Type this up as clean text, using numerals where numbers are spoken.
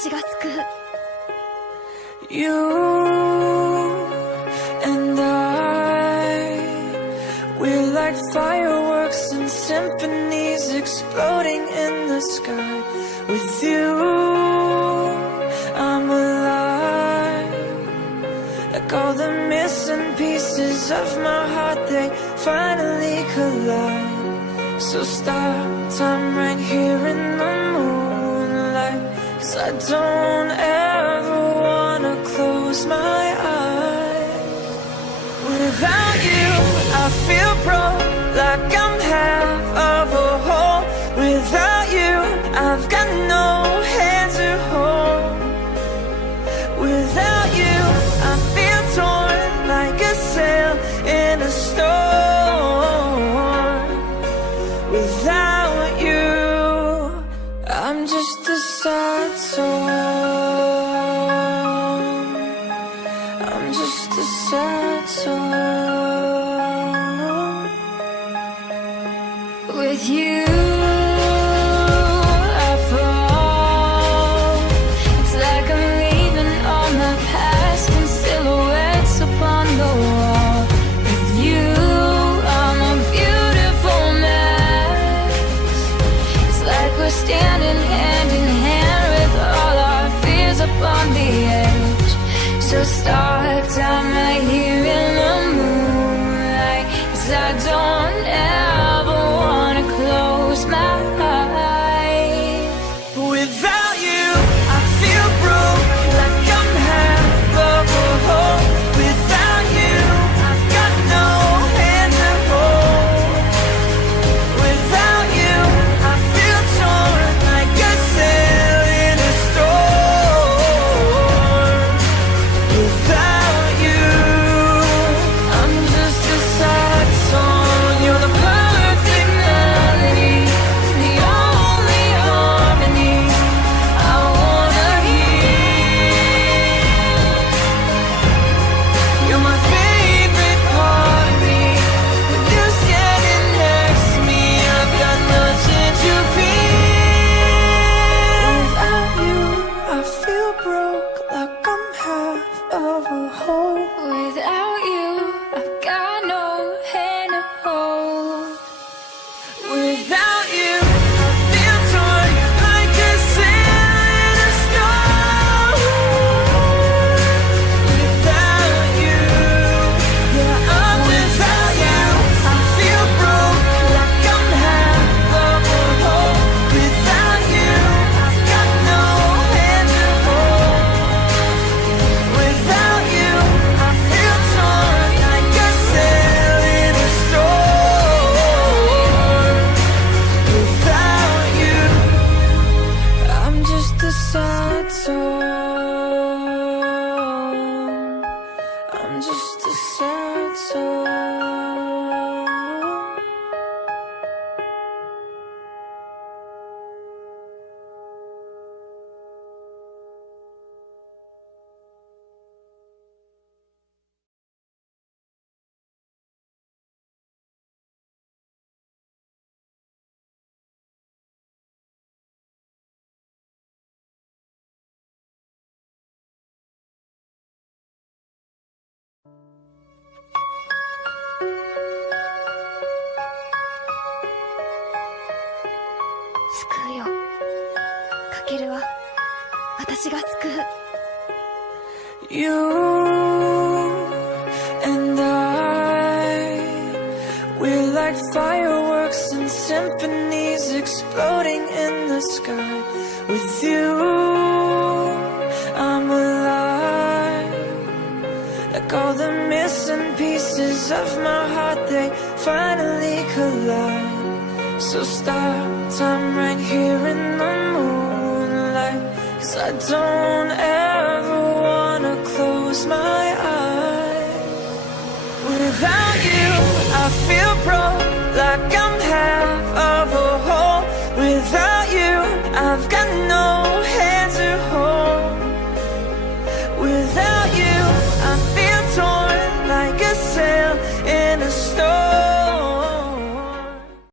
私が救う。 You and I, we're like fireworks and symphonies exploding in the sky. With you, I'm alive. Like all the missing pieces of my heart, they finally collide. So stop time right here in the moonlight, 'cause I don't ever wanna close my eyes. Without you, I feel broke, like I'm half of a whole. Without you, I've got no hand to hold. Without you, I feel torn like a sail in a storm. Without you, I'm just a sad song. I'm just a sad song. With you standing hand in hand with all our fears upon the edge. So start time right here in the moonlight, 'cause I don't ever wanna close my eyes. Without you, I feel broke, like I'm half of a whole. Without you, I've got no hand to hold. Without you, I feel torn like a sail in a storm. Without you, I'm just a sad song. You're the perfect melody, the only harmony I wanna hear. You're my favorite part of me. When you're standing next to me, I've got nothing to fear. Without you, I feel broke, like I'm half of a whole. Without you, I've got no hand to hold. Without you, I feel torn like a sail in a storm. Without you, yeah, without you, I feel broke, like I'm half of a whole. Without you, I've got no hand to hold. Without you, I feel torn like a sail in a storm. Without you, I'm just a sad song. I'm just a sad song.救うよ。かけるは私が救う。 You and I, we're like fireworks and symphonies exploding in the sky. With you, I'm alive. Like all the missing pieces of my heart, they finally collide. So stop time right here in the moonlight, 'cause I don't ever wanna close my eyes. Without you, I feel broke, like I'm half of a whole. Without you, I've got no hand to hold. Without you, I feel torn like a sail in a storm.